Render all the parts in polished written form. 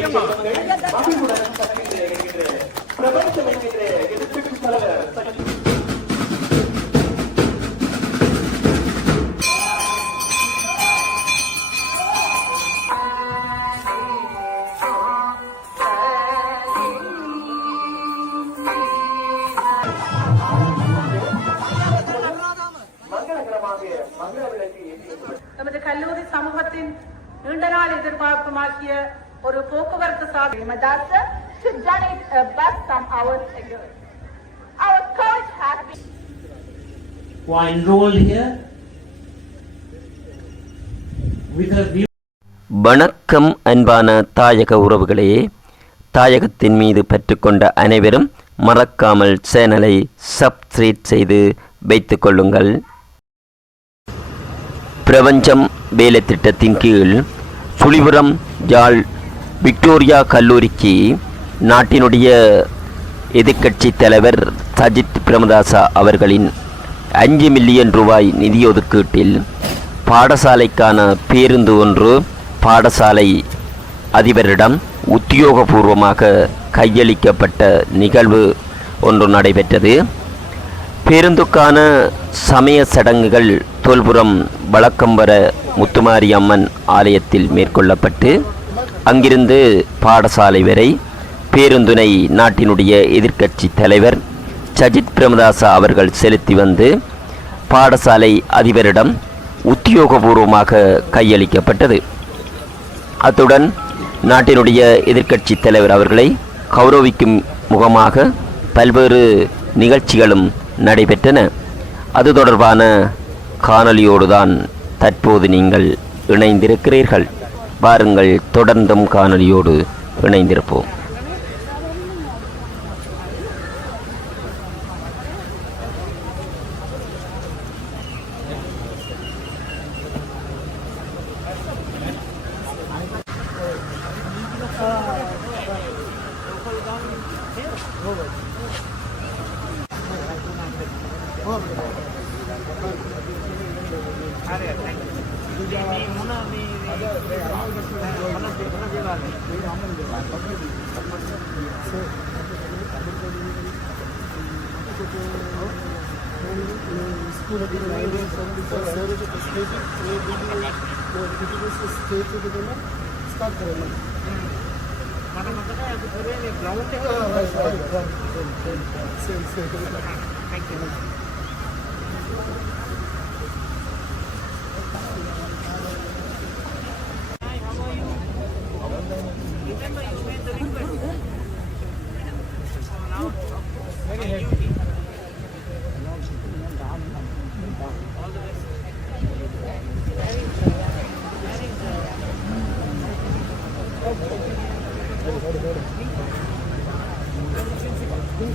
நமது கல்லூரி சமூகத்தின் நீண்ட நாள் எதிர்பார்ப்புமாக்கிய ஒரு போக்குவரத்து சாலை to donate a bus some hours ago. Our coach has been enrolled here with a view. வணக்கம் அன்பான தாயக உறவுகளே, தாயகத்தின் மீது பெற்றுக்கொண்ட அனைவரும் மறக்காமல் சேனலை சப்ஸ்கிரைப் செய்து வைத்துக் கொள்ளுங்கள். பிரபஞ்சம் வேலை திட்டத்தின் கீழ் சுழிபுரம் யாழ் விக்டோரியா கல்லூரிக்கு நாட்டினுடைய எதிர்க்கட்சி தலைவர் சஜித் பிரேமதாச அவர்களின் 5 மில்லியன் ரூபாய் நிதியொதுக்கீட்டில் பாடசாலைக்கான பேருந்து ஒன்று பாடசாலை அதிபரிடம் உத்தியோகபூர்வமாக கையளிக்கப்பட்ட நிகழ்வு ஒன்று நடைபெற்றது. பேருந்துக்கான சமய சடங்குகள் தொல்புரம் வழக்கம்பர முத்துமாரி அம்மன் ஆலயத்தில் மேற்கொள்ளப்பட்டு அங்கிருந்து பாடசாலை வரை பேருந்தினை நாட்டினுடைய எதிர்க்கட்சி தலைவர் சஜித் பிரேமதாச அவர்கள் செலுத்தி வந்து பாடசாலை அதிபரிடம் உத்தியோகபூர்வமாக கையளிக்கப்பட்டது. அத்துடன் நாட்டினுடைய எதிர்க்கட்சி தலைவர் அவர்களை கௌரவிக்கும் முகமாக பல்வேறு நிகழ்ச்சிகளும் நடைபெற்றன. அது தொடர்பான காணொலியோடுதான் தற்போது நீங்கள் இணைந்திருக்கிறீர்கள். வாருங்கள், தொடர்ந்தும் காணொலியோடு இணைந்திருப்போம்.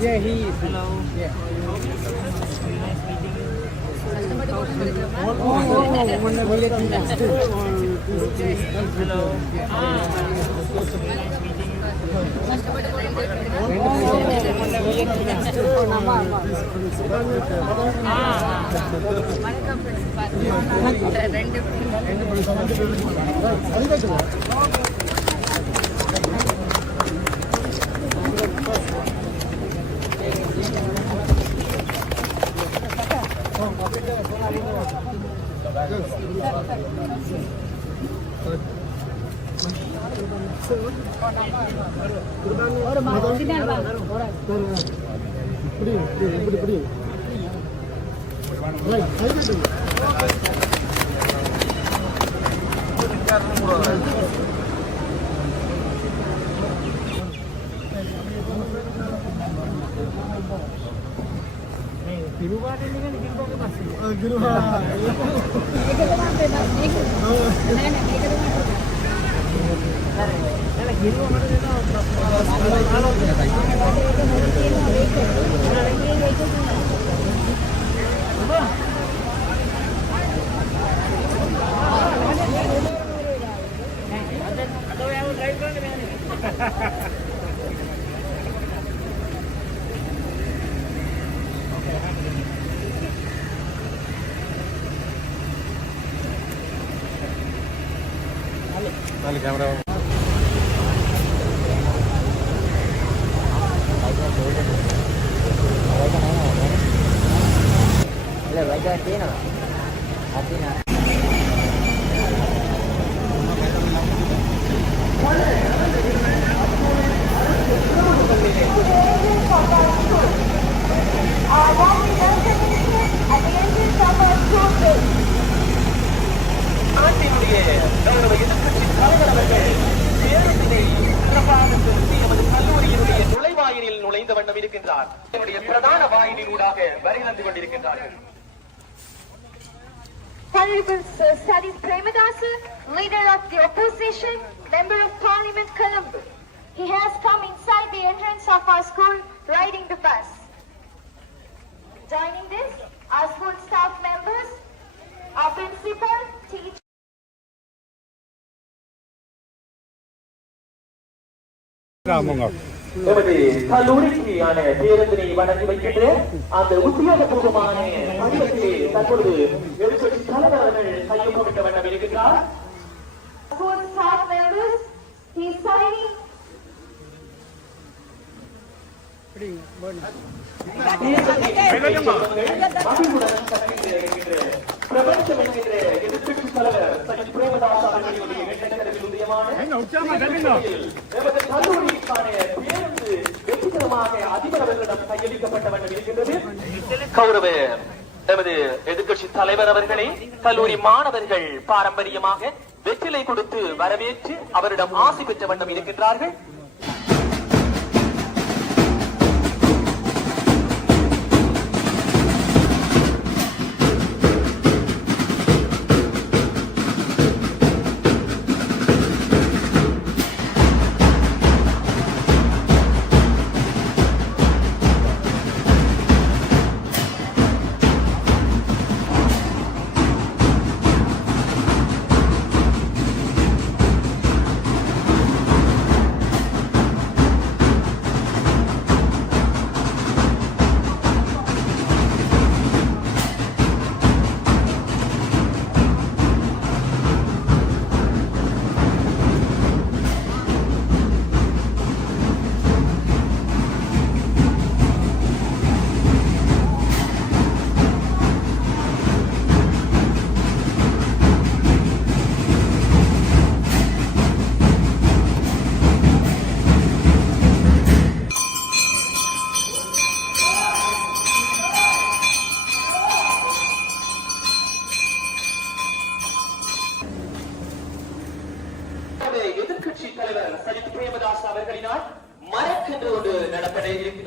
Yeah, he is. Hello. Yeah. camera. நாட்டினுடைய கௌரவ எதிர்க்கட்சி தலைவர் அவர்கள் பேருந்தினை சிறப்பாக செலுத்தி எமது கல்லூரியினுடைய நுழைவாயிலில் நுழைந்த வண்ணம் இருக்கின்றார். என்னுடைய பிரதான வாயிலினூடாக வரி தந்து கொண்டிருக்கின்றார்கள். Honorable Sir Sadis Premadasa, leader of the opposition, member of Parliament, Colombo. He has come inside the entrance of our school riding the bus. Joining this, our school staff members, our principal, teacher. எமது கல்லூரிக்கான பேருந்தினை வழங்கி வைக்கின்ற அந்த உத்தியோகபூர்வமான படிவத்திலே தற்பொழுது எதிர்க்கட்சி தலைவர் அவர்கள் கையொப்பமிட்ட வண்ணம் இருக்கின்றார். School staff members, he is signing. பிரபஞ்சம் என்கின்ற எதிர்க்கட்சி தலைவர் சஜித் பிரேமதாஸ் அவர்களுடைய கல்லூரிக்கான பேருந்து வெற்றிகரமாக அதிபர் அவர்களிடம் கையளிக்கப்பட்ட வண்ணம் இருக்கின்றது. கௌரவ எமது எதிர்க்கட்சி தலைவர் அவர்களை கல்லூரி மாணவர்கள் பாரம்பரியமாக வெற்றிலை கொடுத்து வரவேற்று அவரிடம் ஆசி பெற்ற வண்ணம் இருக்கின்றார்கள். எதிர்க்கட்சி தலைவர் சஜித் பிரேமதாஸ் அவர்களினால் மரக்கன்று ஒன்று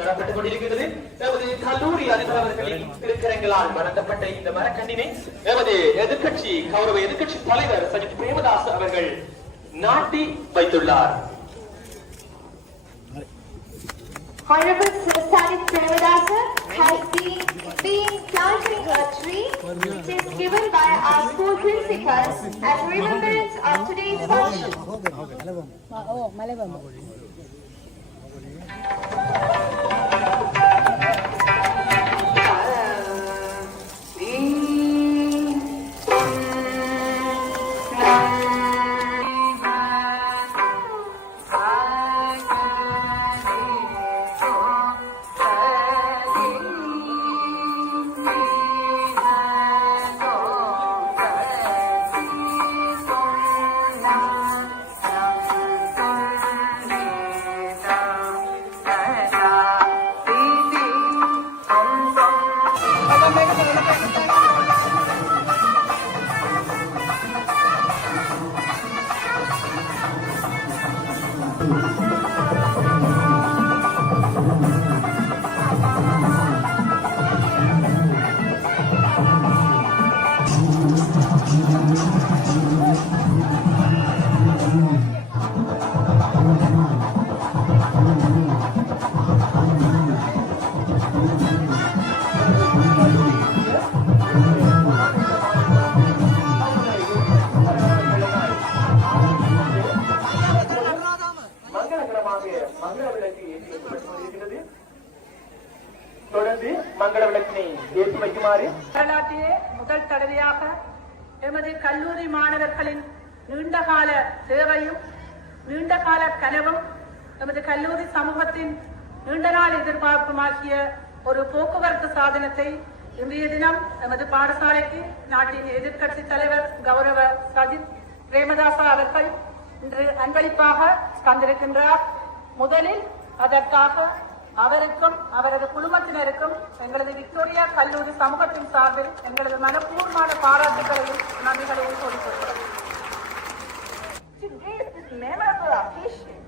நடப்பட்டுக் கொண்டிருக்கிறது. எமது கல்லூரி அதிபர் அவர்களின் திருக்கரங்களால் வழங்கப்பட்ட இந்த மரக்கன்றினை எமது கௌரவ எதிர்க்கட்சி தலைவர் சஜித் பிரேமதாஸ் அவர்கள் நாட்டி வைத்துள்ளார். Honorable Sir Sadis Premadasa has been planting a tree which is given by our school principal as remembrance of today's function. தொடர்ந்து மங்கள விளக்கினை ஏற்றி வைக்குமாறு வரலாற்றிலே முதல் தடவையாக எமது கல்லூரி மாணவர்களின் நீண்டகால சேவையும் நீண்டகால கனவும் எமது கல்லூரி சமூகத்தின் நீண்ட நாள் எதிர்பார்ப்புமாகிய ஒரு போக்குவரத்து சாதனத்தை இன்றைய தினம் எமது பாடசாலைக்கு நாட்டின் எதிர்க்கட்சி தலைவர் கௌரவ சஜித் பிரேமதாசா அவர்கள் இன்று அன்பளிப்பாக தந்திருக்கின்றார். முதலில் அதற்காக அவருக்கும் அவரது குடும்பத்தினருக்கும் எங்களது விக்டோரியா கல்லூரி சமூகத்தின் சார்பில் எங்களது மனப்பூர்வமான பாராட்டுகளையும் நன்றிகளையும் கொடுக்கிறோம். To grace this memorable occasion,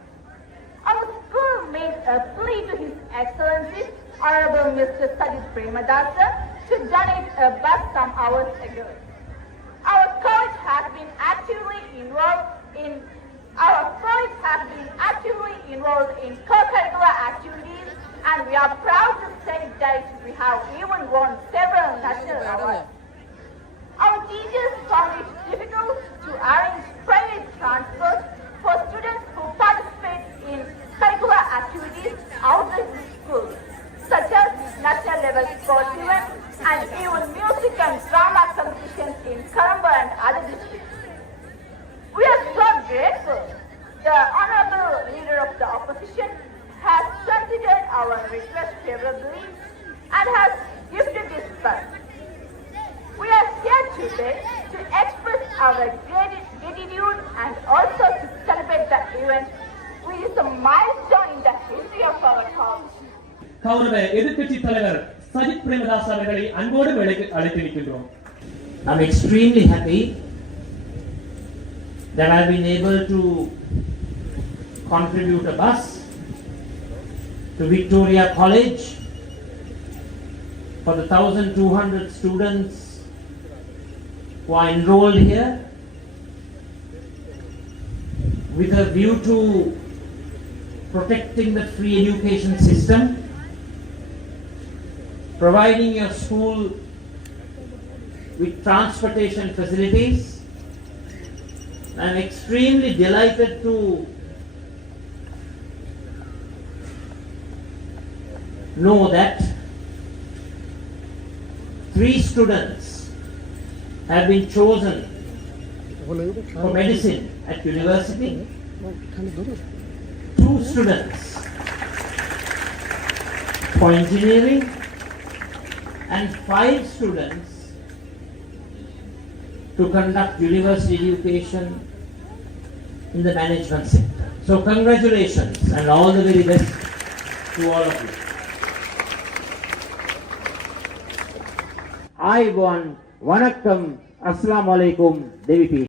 our school made a plea to His Excellency Honorable Mr. Sajid Premadasa to donate a bus some hours ago. Our college has been actively involved in co-curricular activities, and we are proud to say that we have even won several national awards. Our teachers found it difficult to arrange private transport for students who participate in curricular activities outside the school, such as national level sports events and even music and drama competitions in Colombo and other districts. We are so grateful. The Honorable Leader of the Opposition has considered our request favorably and has gifted this bus. We are here today to express our gratitude and also to celebrate the event, which is a milestone in the history of our college. கௌரவ எதிர்க்கட்சி தலைவர் சஜித் பிரேமதாஸ் அவர்களை அன்போடு அழைத்திருக்கின்றோம். I'm extremely happy that I've been able to contribute a bus to Victoria College for the 1,200 students who are enrolled here, with a view to protecting the free education system, providing your school with transportation facilities. I'm extremely delighted to know that 3 students have been chosen for medicine at university, 2 students for engineering, and 5 students to conduct university education in the management sector. So congratulations and all the very best to all of you. I won. Vanakkam. Assalamu alaikum. Devi.